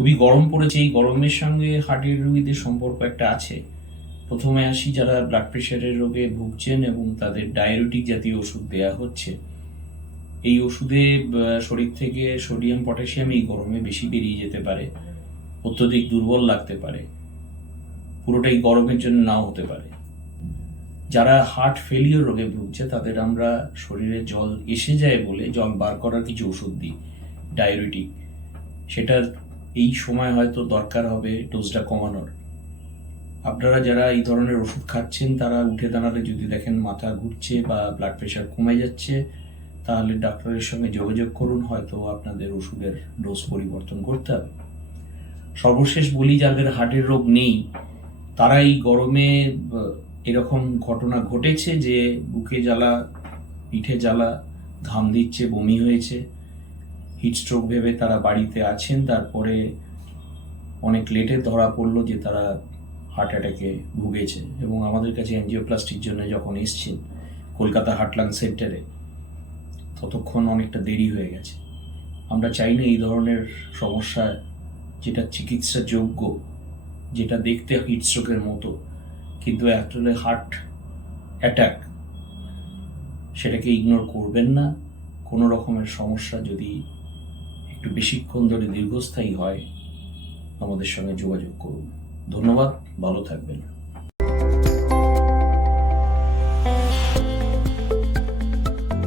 খুবই গরম পড়েছে। এই গরমের সঙ্গে হার্টের রোগীদের সম্পর্ক একটা আছে। প্রথমে আসি যারা ব্লাড প্রেশারের রোগে ভুগছেন এবং তাদের ডায়াবেটিক জাতীয় ওষুধ দেওয়া হচ্ছে। এই ওষুধে শরীর থেকে সোডিয়াম পটাশিয়াম এই গরমে বেশি বেরিয়ে যেতে পারে। অত্যধিক দুর্বল লাগতে পারে। পুরোটাই গরমের জন্য নাও হতে পারে। যারা হার্ট ফেলিওর রোগে ভুগছে, তাদের আমরা শরীরে জল এসে যায় বলে জল বার করার কিছু ওষুধ দিই ডায়রিটিক সেটার এই সময় হয়তো দরকার হবে ডোজটা কমানোর। আপনারা যারা এই ধরনের ওষুধ খাচ্ছেন, তারা উঠে দাঁড়ালে যদি দেখেন মাথা ঘুরছে বা ব্লাড প্রেশার কমে যাচ্ছে, তাহলে ডাক্তারের সঙ্গে যোগাযোগ করুন, হয়তো আপনাদের ওষুধের ডোজ পরিবর্তন করতে হবে। সর্বশেষ বলি, যাদের হার্টের রোগ নেই, তারা এই গরমে এরকম ঘটনা ঘটেছে যে বুকে জ্বালা, পিঠে জ্বালা, ঘাম দিচ্ছে, বমি হয়েছে। হিটস্ট্রোক ভেবে তারা বাড়িতে আছেন, তারপরে অনেক লেটে ধরা পড়ল যে তারা হার্ট অ্যাটাকে ভুগেছে এবং আমাদের কাছে অ্যাঞ্জিওপ্লাস্টির জন্য যখন এসছেন কলকাতা হার্টলাং সেন্টারে, ততক্ষণ অনেকটা দেরি হয়ে গেছে। আমরা চাই না এই ধরনের সমস্যা যেটা চিকিৎসা যোগ্য, যেটা দেখতে হিটস্ট্রোকের মতো, কিন্তু আসলে হার্ট অ্যাটাক সেটাকে ইগনোর করবেন না। কোনো রকমের সমস্যা যদি একটু বেশিক্ষণ ধরে দীর্ঘস্থায়ী হয় আমাদের সঙ্গে যোগাযোগ করুন। ধন্যবাদ ভালো থাকবেন।